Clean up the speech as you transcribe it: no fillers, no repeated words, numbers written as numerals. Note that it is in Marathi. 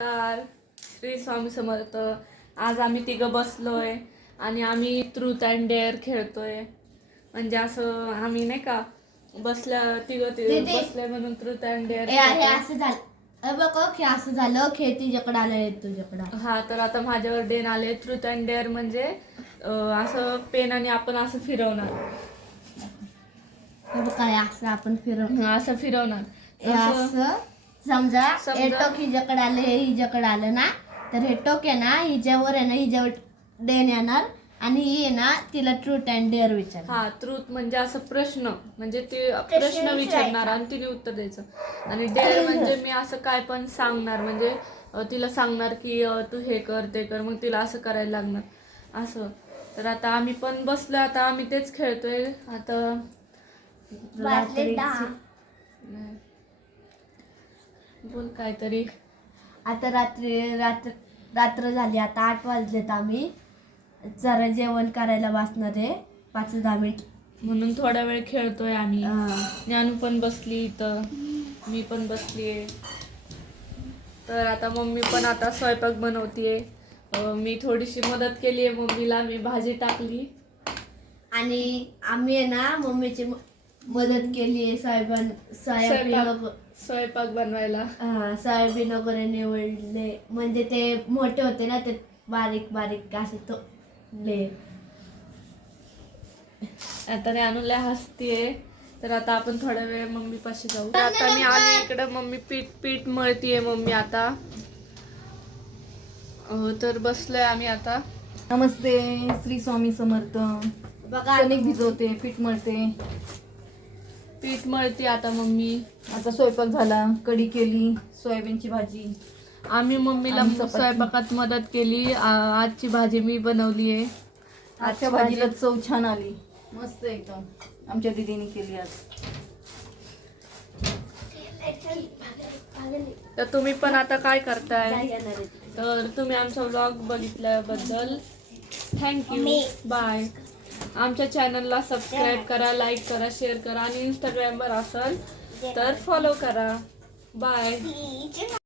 नमस्कार, श्री स्वामी समर्थ. आज आम्ही तिघं बसलोय आणि आम्ही ट्रूथ अँड डेअर खेळतोय. म्हणजे असं आम्ही नाही का बसल्या तिघं बसलोय म्हणून ट्रूथ अँड डेअर. हे असं झालं बघ, हे असं झालं, खेळ तुझ्याकडे आलंय तुझ्याकडे. हा, तर आता माझ्यावर डेन आले. ट्रूथ अँड डेअर म्हणजे असं पेनाने आपण असं फिरवणार. हे बघ काय असं आपण असं फिरवणार. असं समजा हे टोक हिच्याकडे आलं, हे हिच्याकडे आलं ना, तर हे टोक आहे ना हिच्यावर आहे ना, हिच्यावर डेन येणार आणि ही आहे ना तिला ट्रूथ अँड डेअर विचार. हा, ट्रूथ म्हणजे असं प्रश्न, म्हणजे ते प्रश्न विचारणार आणि तिने उत्तर द्यायचं. आणि डेअर म्हणजे मी असं काय पण सांगणार, म्हणजे तिला सांगणार की तू हे कर ते कर, मग तिला असं करायला लागणार असं. तर आता आम्ही पण बसलो, आता आम्ही तेच खेळतोय. आता बोल काहीतरी. आता रात्र झाली, आता 8 वाजलेत. आम्ही जरा जेवण करायला बसणार आहे 5-10 मिनिट, म्हणून थोडा वेळ खेळतोय आम्ही. ज्ञानू पण बसली इथं, मी पण बसलीये. तर आता मम्मी पण आता स्वयंपाक बनवतीये. मी थोडीशी मदत केली आहे मम्मीला, मी भाजी टाकली. आणि आम्ही आहे ना मम्मीची मदत केली आहे स्वयंपाक बनवायला. सोयाबीन वगैरे निवडले, म्हणजे ते मोठे होते ना, ते बारीक बारीक असे तो ले. आता ज्ञानूला हसतीये. तर आता आपण थोडा वेळ मम्मी पाशी जाऊ. आता मी आली इकडं, मम्मी पीठ मळतीये मम्मी आता. तर बसलोय आम्ही आता. नमस्ते, श्री स्वामी समर्थ. बघा कणिक भिजवते, पीठ मळते आता मम्मी. आता स्वयंपाक झाला, कढी केली, सोयाबीनची भाजी. आम्ही मम्मीला स्वयंपाकात मदत केली. आजची भाजी मी बनवली आहे. आजच्या भाजीला चव छान आली, मस्त एकदम. आमच्या दीदीने केली आज. तर तुम्ही पण आता काय करताय? तर तुम्ही आमचा व्लॉग बघितल्याबद्दल थँक्यू, बाय. आमच्या चॅनलला सबस्क्राईब करा, लाईक करा, शेअर करा आणि इंस्टाग्रामवर असाल तर फॉलो करा. बाय.